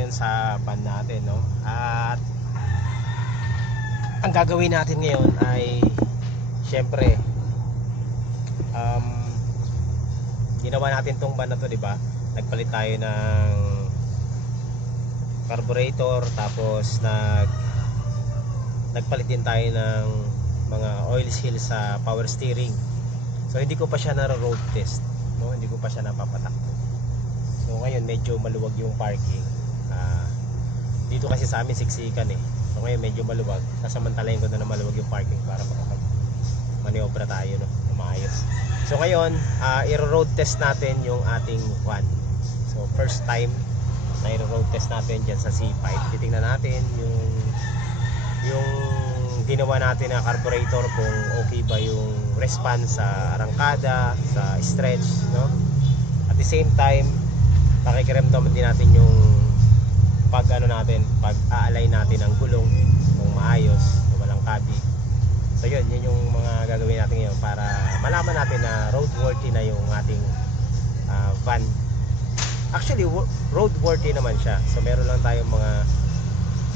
ngayon sa van natin, no? At ang gagawin natin ngayon ay syempre ginawa natin tong van na to, di ba? Nagpalit tayo ng carburetor, tapos nagpalit din tayo ng mga oil seal sa power steering. So hindi ko pa siya na road test, no? Hindi ko pa siya napapatakbo. So ngayon medyo maluwag yung parking. Dito kasi sa amin siksikan eh. So ngayon medyo maluwag. Sasamantalahin ko na maluwag yung parking para makapag-maniobra tayo, no? Maayos. So ngayon, i-road test natin yung ating van. So first time na i-road test natin dyan sa C5. Titingnan natin yung ginawa natin na carburetor, kung okay ba yung response sa arangkada, sa stretch, no? At the same time, pakikiramdaman din natin yung pag-aalay natin ng gulong kung maayos, kung walang kabi. So yun yung mga gagawin natin ngayon para malaman natin na roadworthy na yung ating van. Actually, roadworthy naman siya. So meron lang tayong mga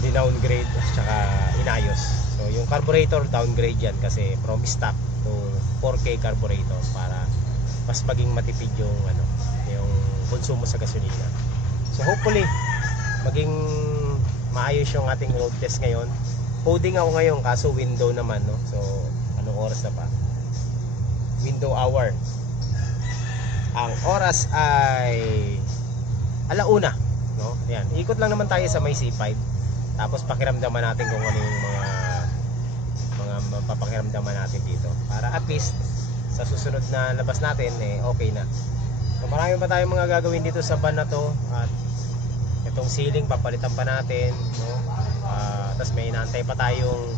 dinowngrade at saka inayos. So yung carburetor downgrade yan kasi from stock to 4K carburetor para mas maging matipid yung konsumo sa gasolina. So hopefully maging maayos yung ating road test ngayon. Coding ako ngayon kaso window naman, no? So anong oras na pa? Window hour. Ang oras ay 1:00, no? Yan. Ikot lang naman tayo sa may C5. Tapos pakiramdaman natin kung ano yung mga mapapakiramdaman natin dito para at least sa susunod na labas natin okay na. So marami pa tayong mga gagawin dito sa van na to, at itong ceiling papalitan pa natin, no? Tapos may inaantay pa tayong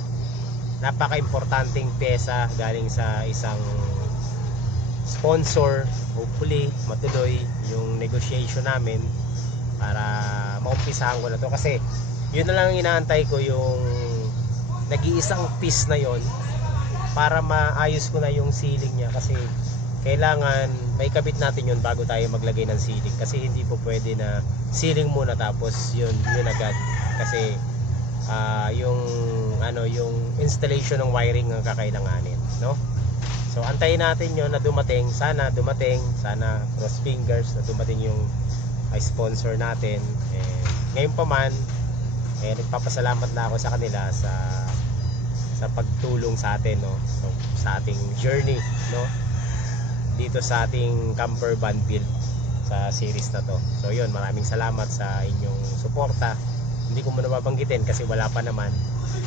napaka-importanting pyesa galing sa isang sponsor. Hopefully matuloy yung negotiation namin para maumpisahan ko na to, kasi yun na lang inaantay ko, yung nag-iisang piece na yon para maayos ko na yung ceiling niya, kasi kailangan may kabit natin yun bago tayo maglagay ng ceiling, kasi hindi po pwede na ceiling muna tapos yun agad, kasi yung installation ng wiring ang kakailanganin, no? So antayin natin yun na dumating, sana cross fingers na dumating yung sponsor natin. Ngayon pa man nagpapasalamat na ako sa kanila sa pagtulong sa atin, no? So, sa ating journey, no? Dito sa ating camper van build sa series na to. So yun, maraming salamat sa inyong suporta. Hindi ko muna babanggitin kasi wala pa naman,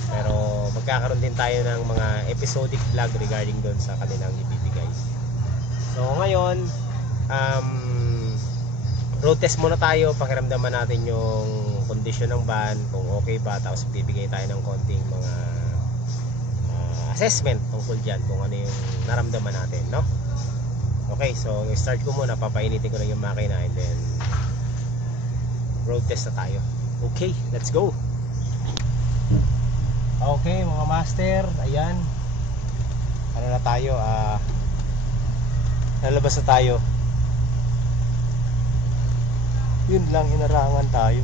pero magkakaroon din tayo ng mga episodic vlog regarding doon sa kanilang ibibigay. So ngayon, road test muna tayo, pakiramdaman natin yung kondisyon ng van, kung okay ba, tapos bibigay tayo ng konting mga assessment tungkol dyan, kung ano yung naramdaman natin, no? Okay, so start ko muna, papainitin ko lang yung makina, and then road test na tayo. Okay, let's go. Okay mga master, ayan, ano na tayo, lalabas na tayo. Yun lang, hinarangan tayo.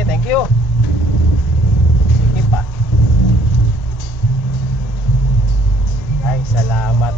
Thank you. Sige pa. Ay, salamat.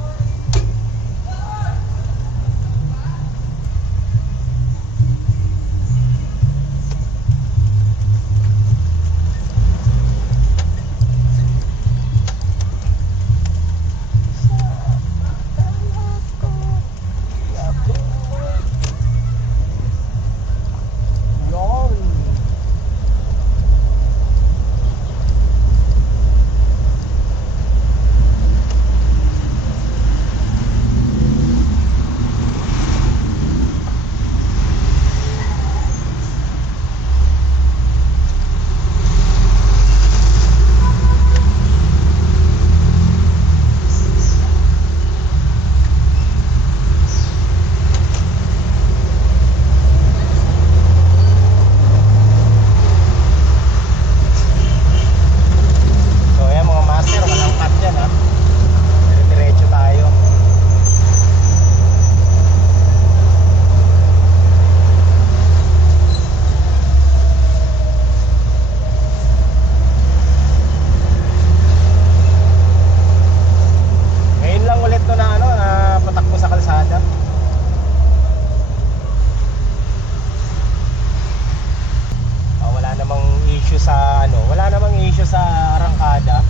namang issue sa ano, wala namang issue sa arangkada.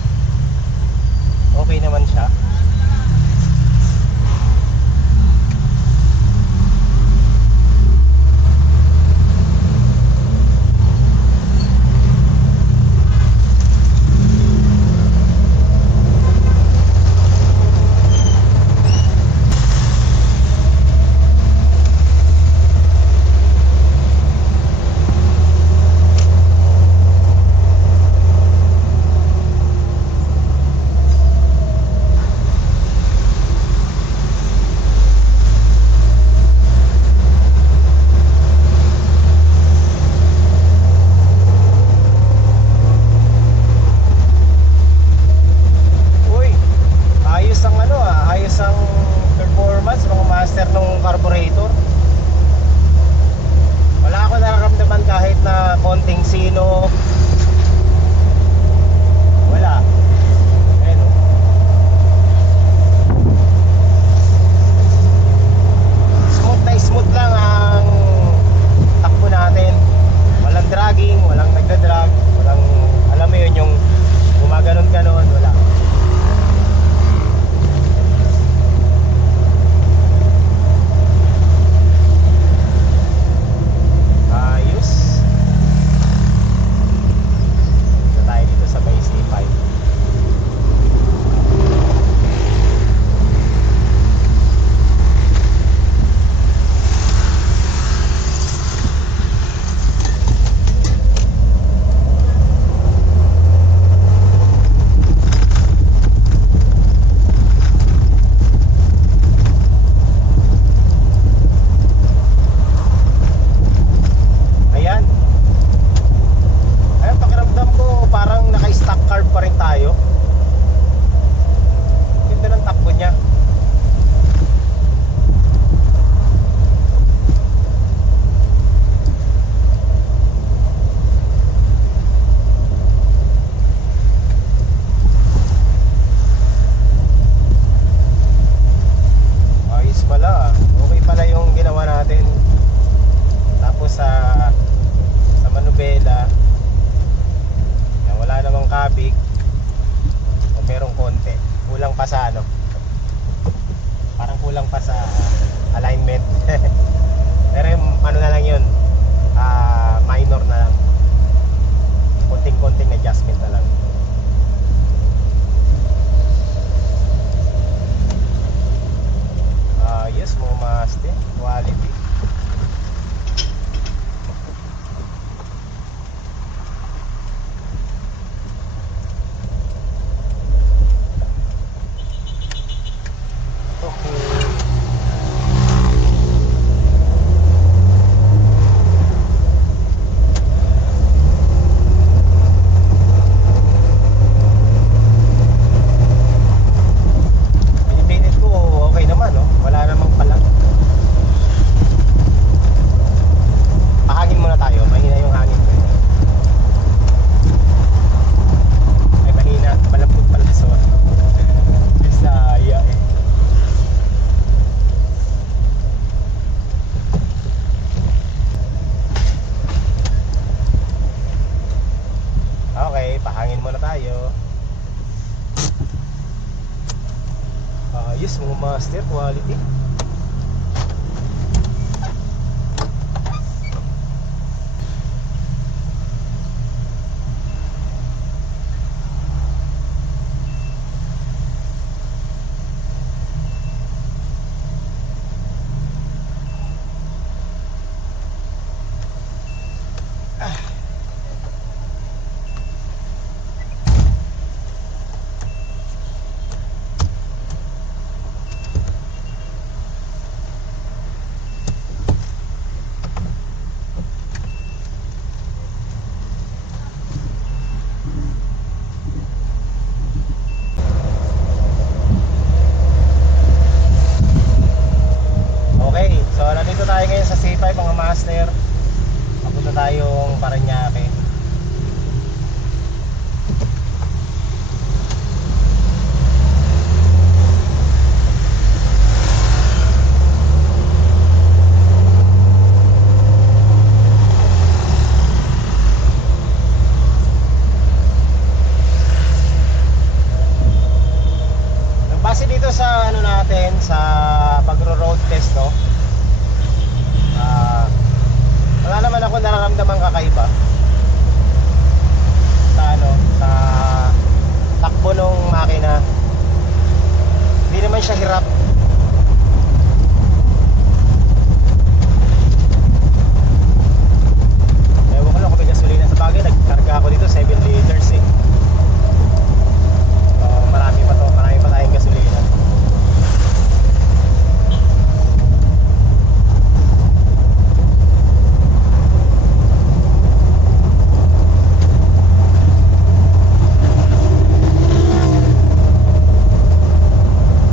Okay naman siya. Carburetor. Wala ako nararamdaman kahit na konting sino. Wala. Ayan o. Smooth lang ang takbo natin. Walang dragging, walang nagda-drag, walang, alam mo yun, yung gumaganon-ganon, wala. Ayos mga master, quality. sa pagro-road test, no? Wala naman ako nararamdaman kakaiba sa sa takbo ng makina. Hindi naman siya hirap. Ewan ko lang kung may gasolina sa bagay. Nagkarga ako dito 7 liters eh. So, marami pa tayong gasolina.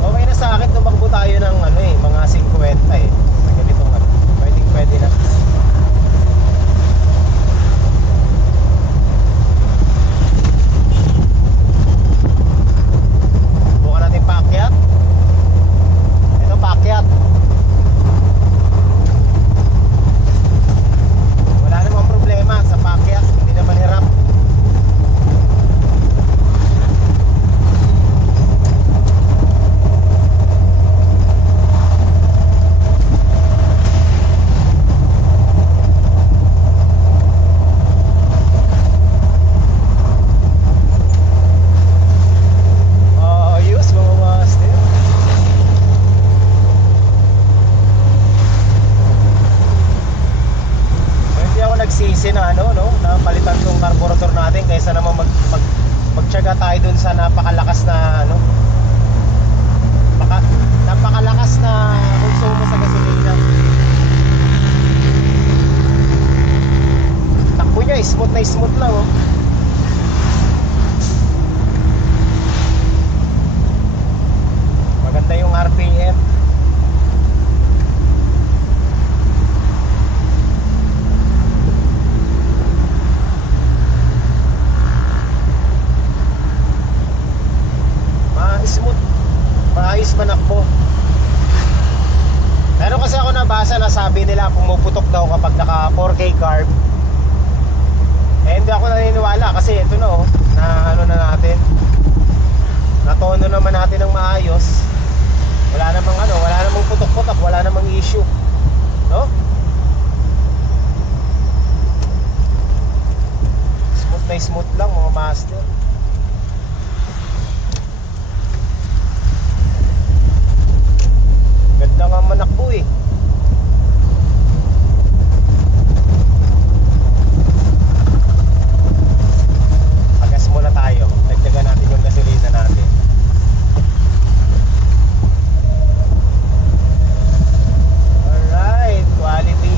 Okay na sa akin, tumakbo tayo ng mga 50 eh. Sa ganitong pwede na. Bukan natin paakyat. Ito paakyat. Wala namang problema sa paakyat. Hindi naman hirap. Ayos mga master. Hindi ako nagsisi na na palitan tong carburetor natin kaysa naman magtiyaga tayo dun sa napakalakas na napakalakas na konsumo sa gasolina. Takbo niya smooth na smooth lang Maganda yung RPM. Smooth, maayos manakbo. Pero kasi ako nabasa na sabi nila pumuputok daw kapag naka 4K carb. Hindi ako naniniwala kasi ito na na natin. Natono naman natin ng maayos. Wala namang putok-putok, wala namang issue. No? Smooth na smooth lang mga master. Ganda nga manakbo eh. Pagas muna tayo. Dagdagan natin yung gasolina natin. Alright, quality.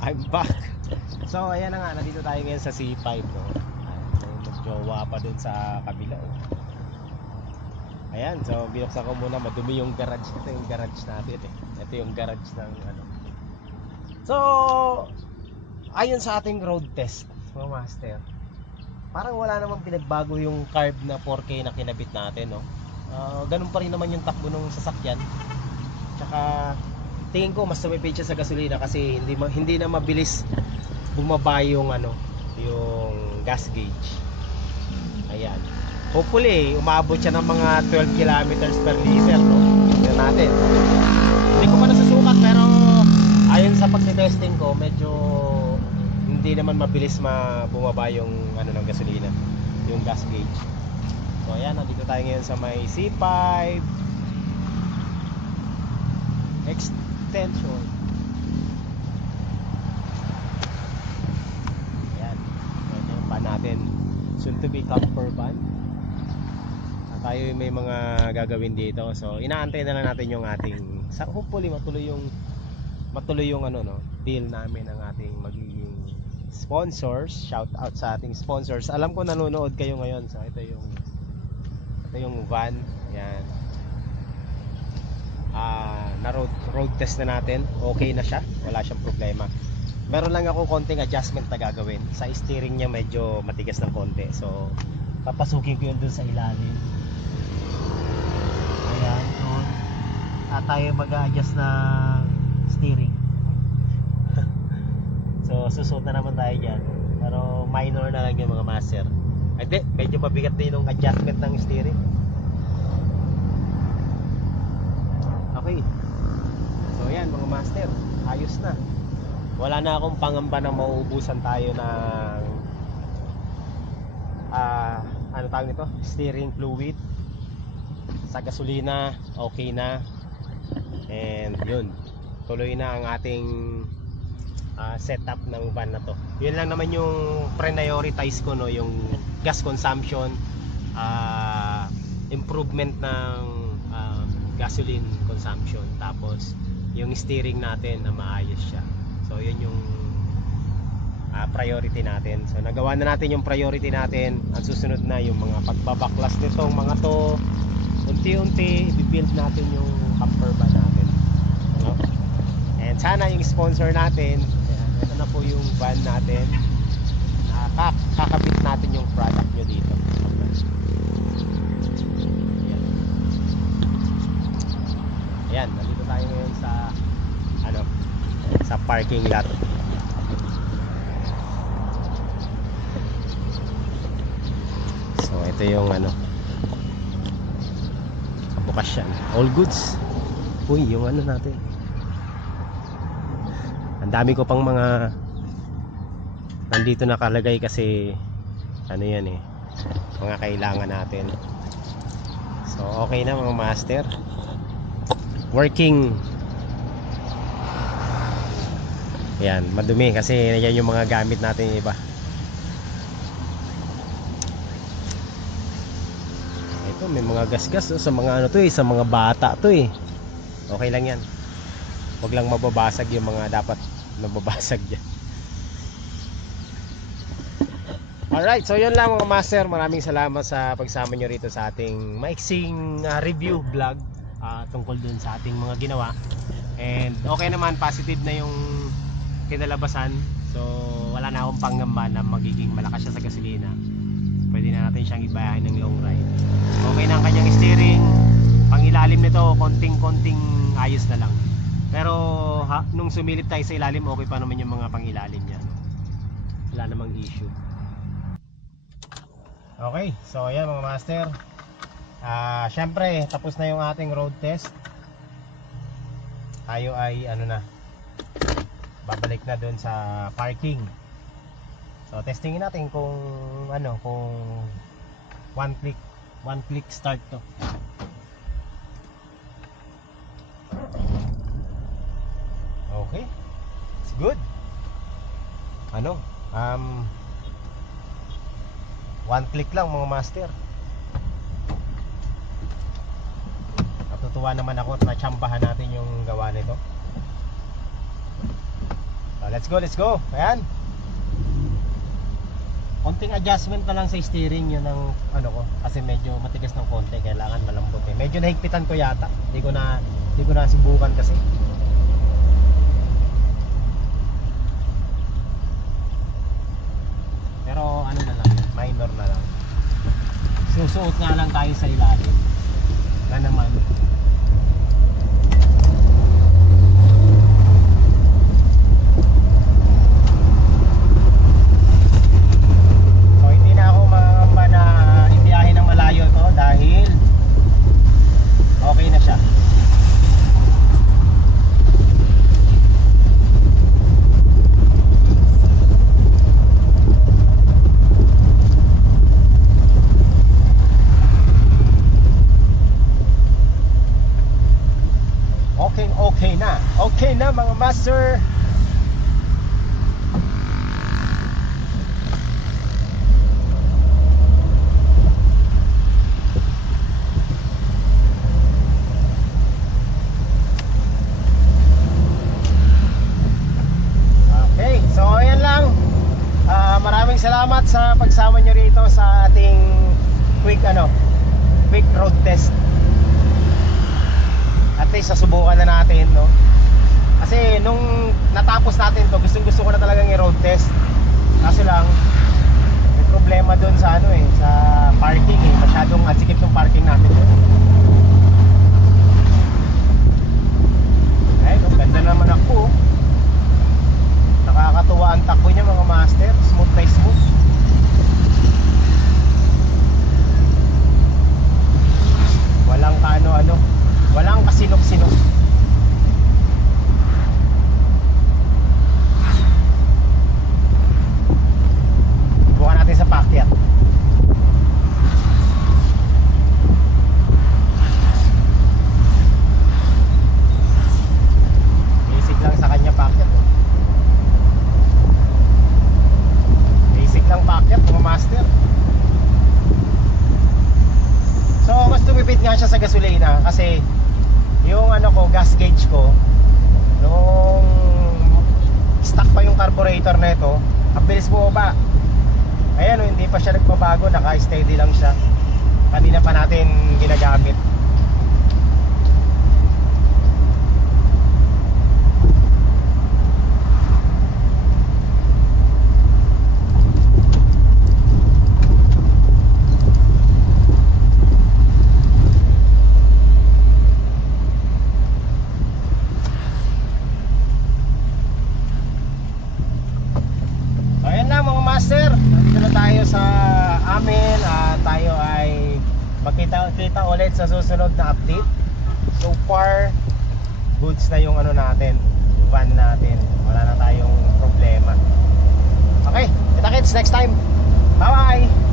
I'm back. So ayan na nga, nandito tayo ngayon sa C5 no. May magjowa pa dun sa kabila oh. Ayan, so binuksan ko muna, madumi yung garage. Ito yung garage natin eh. Ito yung garage ng ano. So ayon sa ating road test mga master, parang wala namang pinagbago yung carb na 4K na kinabit natin no. Ganun pa rin naman yung takbo ng sasakyan. Tsaka tingin ko mas tumipid siya sa gasolina kasi hindi na mabilis bumaba yung ano, yung gas gauge. Ayan. Hopefully, umabot siya ng mga 12 kilometers per liter, no? Tingnan natin. Hindi ko pa nasusukat pero ayon sa pagte-testing ko, medyo hindi naman mabilis bumaba yung ano ng gasolina, yung gas gauge. So ayan, nandito tayo ngayon sa may C5 extension. Ayan, ito yung van natin, soon to be camper van. At tayo may mga gagawin dito, so inaantay na lang natin yung ating, hopefully matuloy yung ano no, deal namin ng ating magiging sponsors. Shout out sa ating sponsors, alam ko nanonood kayo ngayon. So ito yung van. Ayan, na road test na natin, okay na siya, wala siyang problema. Meron lang ako konting adjustment na gagawin sa steering niya, medyo matigas ng konti, so papasukin ko yun dun sa ilalim. Ayan, doon at tayo mag-a-adjust na steering. So susuot na naman tayo dyan, pero minor na lang yung mga master. Hindi, medyo mabigat din yung adjustment ng steering. Okay. So ayan mga master, ayos na. Wala na akong pangamba na mauubusan tayo ng ano tawag nito? Steering fluid. Sa gasolina, okay na. And yun, tuloy na ang ating setup ng van na to. Yun lang naman yung prioritize ko no, yung gas consumption, improvement ng gasoline consumption, tapos yung steering natin na maayos siya. So yun yung priority natin. So nagawa na natin yung priority natin. Ang susunod na yung mga pagbabaklas nitong mga to, unti-unti i-build natin yung camper van natin, no? And sana yung sponsor natin, ito na po yung van natin, kakabit natin yung product nyo dito. Ayan, nandito tayo ngayon sa ano, sa parking lot. So ito yung ano, bukas siya, all goods. Uy, yung ano natin, ang dami ko pang mga nandito nakalagay kasi ano yan eh, mga kailangan natin. So okay na mga master, working. Yan, madumi kasi yan yung mga gamit natin iba. Ito may mga gasgas sa mga ano to eh, sa mga bata to eh. Okay lang yan, wag lang mababasag yung mga dapat mababasag dyan. Alright, so yun lang mga master, maraming salamat sa pagsama nyo rito sa ating maiksing review vlog tungkol dun sa ating mga ginawa. And okay naman, positive na yung kinalabasan. So wala na akong pangamba na magiging malakas siya sa gasolina. Pwede na natin siyang ibayahin ng long ride. Okay na ang kanyang steering. Pang ilalim nito, konting ayos na lang. Pero nung sumilip tayo sa ilalim, okay pa naman yung mga pang ilalim niya. Wala namang issue. Okay, so ayan mga master, syempre tapos na yung ating road test. Tayo ay ano na, babalik na doon sa parking. So testingin natin kung ano, kung one click start to. Okay, it's good. Ano, one click lang mga master. Natutuwa naman ako at natsambahan natin yung gawa nito. Let's go, let's go. Ayan. Konting adjustment na lang sa steering, yun ang ano ko, kasi medyo matigas ng konti, kailangan malambot eh. Medyo nahigpitan ko yata. Hindi ko na subukan kasi. Pero ano na lang, minor na lang. Susuot nga lang tayo sa ilalim. Na naman. Okay na siya. Okay na mga master. Maraming salamat sa pagsama nyo rito sa ating quick road test. At least susubukan na natin, no? Kasi nung natapos natin to, gusto ko na talagang i-road test. Kaso lang may problema doon sa sa parking eh. Masyadong asikip ng parking natin doon. Ay, ganda naman ako. Nakakatuwa ang takbo niya mga master. Smooth na smooth. Walang walang kasinok-sinok. Subukan natin sa paakyat. Basic lang sa kanya paakyat. Lang paakyat mga master. So mas tumipid nga siya sa gasolina kasi yung gas gauge ko nung stock pa yung carburetor na ito, ang bilis bumaba. Ayan hindi pa siya nagbabago, naka-steady lang siya. Kanina pa natin ginagamit. Sa amin tayo ay magkita ulit sa susunod na update. So far goods na yung natin, van natin, wala na tayong problema. Okay, kita-kits next time. Bye bye.